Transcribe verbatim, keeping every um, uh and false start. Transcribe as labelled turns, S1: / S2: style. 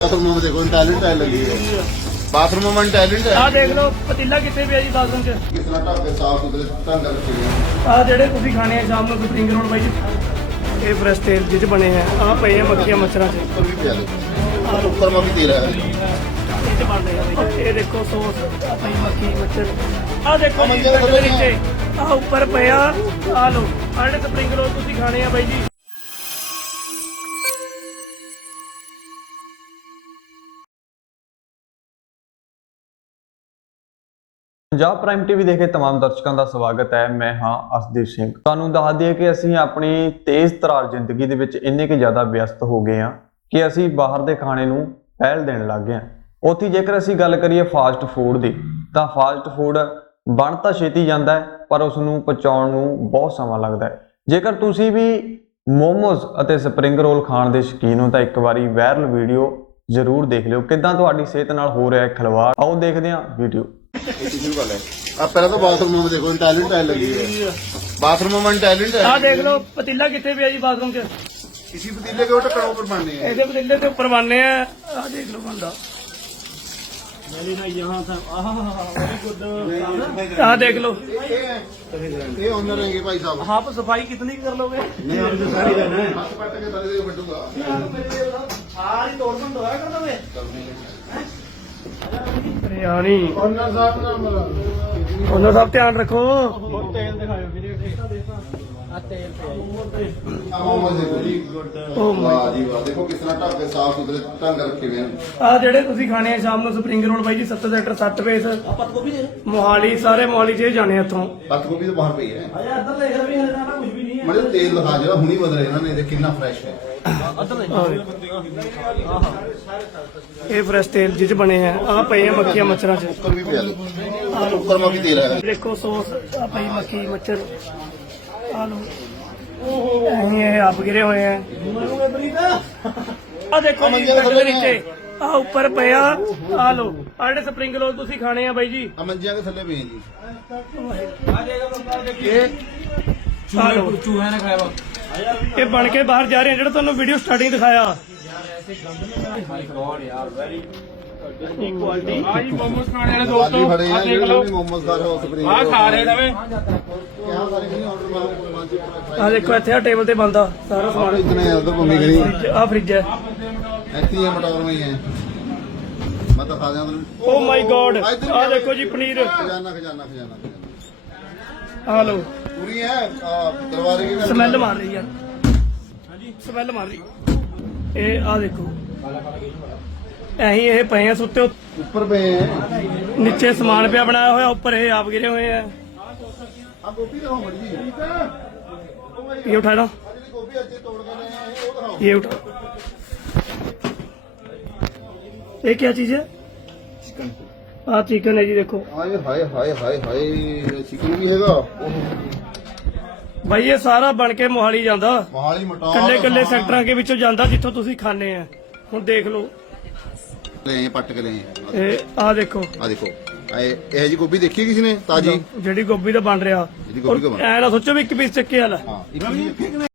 S1: Bathroom में देखो talent है लगी है बाथरूम में टैलेंट है।
S2: ਆ ਦੇਖ ਲਓ ਪਤੀਲਾ ਕਿੱਥੇ ਪਿਆ ਜੀ ਬਾਥਰੂਮ 'ਚ।
S1: कितना ढक के साफ सुथरे ढंग से रखे हुए हैं।
S2: ਆ ਜਿਹੜੇ ਤੁਸੀਂ ਖਾਣੇ ਆ ਸ਼ਾਮ ਨੂੰ ਸਪਰਿੰਗ ਰੋਲ ਬਾਈ ਜੀ, ਇਹ ਫਰੈਸ਼ ਤੇਲ ਜਿਹ 'ਚ ਬਣੇ ਆ। ਆ ਪਏ ਆ ਮੱਖੀਆਂ ਮੱਛਰਾਂ 'ਚ,
S1: ऊपर भी पिया देखो और ऊपर में भी तेल है।
S2: ਇਹ 'ਚ ਬਣ ਰਿਹਾ ਬਾਈ। ਇਹ ਦੇਖੋ ਸੌਸ ਆ ਪਈ ਮੱਖੀ ਮੱਛਰ। ਆ ਦੇਖੋ ਜੀ
S1: ਮੰਜੇ
S2: ਬੈੱਡ ਦੇ ਨੀਚੇ ਆ ਉੱਪਰ ਪਿਆ। ਆ ਲਓ ਆ ਜਿਹੜੇ ਸਪਰਿੰਗ ਰੋਲ ਤੁਸੀਂ ਖਾਣੇ ਆ ਬਾਈ ਜੀ।
S3: ਪੰਜਾਬ ਪ੍ਰਾਈਮ ਟੀਵੀ ਦੇਖੇ तमाम ਦਰਸ਼ਕਾਂ ਦਾ ਸਵਾਗਤ ਹੈ। ਮੈਂ ਹਾਂ ਅਸਦੀਪ ਸਿੰਘ। ਤੁਹਾਨੂੰ ਦੱਸ ਦਈਏ ਕਿ ਅਸੀਂ ਆਪਣੀ ਤੇਜ਼ ਤਰਾਰ ਜ਼ਿੰਦਗੀ ਦੇ ਵਿੱਚ ਇੰਨੇ ਕਿ ਜ਼ਿਆਦਾ ਵਿਅਸਤ ਹੋ ਗਏ ਹਾਂ ਕਿ ਅਸੀਂ ਬਾਹਰ ਦੇ ਖਾਣੇ ਨੂੰ ਪਹਿਲ ਦੇਣ ਲੱਗ ਗਏ ਹਾਂ। ਉੱਥੇ ਜੇਕਰ ਅਸੀਂ ਗੱਲ ਕਰੀਏ ਫਾਸਟ ਫੂਡ ਦੀ, ਤਾਂ ਫਾਸਟ ਫੂਡ ਬਣ ਤਾਂ ਛੇਤੀ ਜਾਂਦਾ ਹੈ ਪਰ ਉਸ ਨੂੰ ਪਚਾਉਣ ਨੂੰ ਬਹੁਤ ਸਮਾਂ ਲੱਗਦਾ ਹੈ। ਜੇਕਰ ਤੁਸੀਂ ਵੀ ਮੋਮੋਜ਼ ਅਤੇ ਸਪਰਿੰਗ ਰੋਲ ਖਾਣ ਦੇ ਸ਼ੌਕੀਨ ਹੋ ਤਾਂ ਇੱਕ ਵਾਰੀ ਵਾਇਰਲ ਵੀਡੀਓ ਜ਼ਰੂਰ ਦੇਖ ਲਿਓ ਕਿੱਦਾਂ ਤੁਹਾਡੀ ਸਿਹਤ ਨਾਲ ਹੋ ਰਿਹਾ ਹੈ ਖਿਲਵਾੜ। ਆਓ ਦੇਖਦੇ ਹਾਂ ਵੀਡੀਓ।
S1: अब पहले तो बाथरूम में देखो टैलेंट है लगी है बाथरूम में टैलेंट है।
S2: ਆ ਦੇਖ ਲਓ ਪਤੀਲਾ ਕਿੱਥੇ ਪਿਆ ਜੀ ਬਾਥਰੂਮ 'ਚ।
S1: किसी पतीले के ढक्कन ऊपर बनने हैं।
S2: ਇਹਦੇ ਪਤੀਲੇ ਦੇ ਉੱਪਰ ਬਣਨੇ ਆ। ਆ ਦੇਖ ਲਓ ਬੰਦਾ। ਆ ਦੇਖ ਲਓ।
S1: ये ऑनर रहेंगे भाई साहब।
S2: आप सफाई कितनी कर लोगे?
S1: नहीं आप जो सारी रहना है हाथ पट के बड़े बटूगा
S2: सारी तोड़ बंद होया कर दोगे? अरे यानी
S1: ऑनर साहब नाम बोला
S2: ਉਹਨਾਂ ਦਾ ਧਿਆਨ ਰੱਖੋ।
S1: तेल दिखाओ वीडियो आ तेल पे मोमोज देखो जी वाह जी वाह देखो कितना ढक के साफ सुथरे ढंग रखे हुए हैं।
S2: ਆ ਜਿਹੜੇ ਤੁਸੀਂ ਖਾਣੇ ਆ ਸ਼ਾਮ ਨੂੰ ਸਪਰਿੰਗ ਰੋਲ ਬਾਈ ਜੀ ਸੱਤ ਸੈਕਟਰ ਸੱਤ ਫੇਸ ਮੋਹਾਲੀ, ਸਾਰੇ ਮੋਹਾਲੀ 'ਚ ਜਾਣੇ ਇੱਥੋਂ।
S1: पत्त गोभी तो बाहर पई है
S2: ਅਜਾ ਇੱਧਰ ਦੇਖ ਵੀ ਹਲੇ ਤਾਂ ਕੁਝ ਵੀ ਨਹੀਂ ਹੈ।
S1: मतलब तेल दिखा जरा हुनी बदल रहे ना नहीं कितना फ्रेश है।
S2: ਇਹ ਫਰੈਸ਼ ਤੇਲ ਜਿਹ 'ਚ ਬਣੇ ਆ। ਆ ਪਏ ਆ ਮੱਖੀਆਂ ਮੱਛਰਾਂ 'ਚ।
S1: ऊपर भी पिया देखो और ऊपर में भी तेल है।
S2: ਦੇਖੋ ਸੌਸ ਆ ਪਈ ਮੱਖੀ ਮੱਛਰ। ਆ ਲਓ ਐਂ ਇਹ ਆਪ ਗਿਰੇ ਹੋਏ ਆ। ਆ ਦੇਖੋ ਜੀ ਬੈੱਡ ਦੇ ਨੀਚੇ ਆ ਉੱਪਰ ਪਿਆ। ਆ ਲਓ ਆ ਜਿਹੜੇ ਸਪਰਿੰਗ ਰੋਲ ਤੁਸੀਂ ਖਾਣੇ ਆ ਬਾਈ ਜੀ।
S1: मंजिया के थल्ले पे हैं जी।
S2: ਆ ਲਓ ਇਹ ਬਣ ਕੇ ਬਾਹਰ ਜਾ ਰਹੇ ਆ ਜਿਹੜਾ ਤੁਹਾਨੂੰ ਵੀਡੀਓ ਸਟਾਰਟਿੰਗ ਦਿਖਾਇਆ। ਕੁਆਲਿਟੀ ਆ ਜੀ ਮੋਮੋਸ ਖਾਣੇ ਵਾਲੇ
S1: ਦੋਸਤੋ
S2: ਦੋਸਤੋ
S1: आ देख लो मोमोज खा रहे हो स्प्रिंग
S2: ਆ ਖਾ ਰਹੇ ਨਵੇਂ।
S1: यहाँ सारे नहीं ऑर्डर मारो
S2: ਆ ਦੇਖੋ ਇੱਥੇ ਆ ਟੇਬਲ ਤੇ ਬੰਦਾ ਸਾਰਾ ਸਮਾਨ।
S1: इतने ज्यादा भूमि गई
S2: ਆ ਫ੍ਰਿਜ ਹੈ।
S1: ऐसी है मटौर में ही है मैं तो खा जाऊं
S2: ਓ ਮਾਈ ਗॉड ਆ ਦੇਖੋ ਜੀ ਪਨੀਰ।
S1: खजाना खजाना खजाना खजाना
S2: ਆ ਲਓ
S1: पूरी है आ, दरबारे की
S2: ਸਮੈਲ ਮਾਰ ਰਹੀ ਯਾਰ। ਹਾਂਜੀ ਸਮੈਲ ਮਾਰ ਰਹੀ। ਇਹ ਆ ਦੇਖੋ ਐਹੀ ਇਹ ਪਏ ਆ ਸੁੱਤੇ ਉੱਤੇ।
S1: ऊपर पे है
S2: ਨੀਚੇ ਸਮਾਨ ਪਿਆ ਬਣਾਇਆ ਹੋਇਆ, ਉੱਪਰ ਇਹ ਆਪ ਗਿਰੇ ਹੋਏ ਆ।
S1: आप गोभी दिखाओ मर्जी
S2: ये उठा लो,
S1: गोभी अच्छे तोड़ कर रहे हैं वो दिखाओ।
S2: ये उठा। ये क्या चीज है? हाँ चिकन है जी देखो।
S1: हाय हाय हाय हाय हाय चिकन भी हैगा
S2: भाई ये सारा बन के मोहाली ਜਾਂਦਾ।
S1: मोहाली मटौर
S2: ਕੱਲੇ ਕੱਲੇ ਸੈਕਟਰਾਂ ਦੇ ਵਿੱਚੋਂ ਜਾਂਦਾ ਜਿੱਥੋਂ ਤੁਸੀਂ ਖਾਣੇ ਆ। ਹੁਣ ਦੇਖ ਲਓ
S1: ले हैं पट के ले हैं
S2: ਇਹ ਆ ਦੇਖੋ
S1: आ देखो ਇਹ ਜੀ ਗੋਭੀ ਦੇਖੀ ਕਿਸੇ ਨੇ ਤਾਜੀ
S2: ਜਿਹੜੀ ਗੋਭੀ ਦਾ ਬਣ ਰਿਹਾ।
S1: ਜਿਹੜੀ ਗੋਭੀ ਦਾ ਬਣ-
S2: ਐ ਨਾ ਸੋਚੋ ਵੀ ਇੱਕ ਪੀਸ ਚੱਕੇ ਵਾਲਾ।
S1: ਹਾਂ ਇੱਕ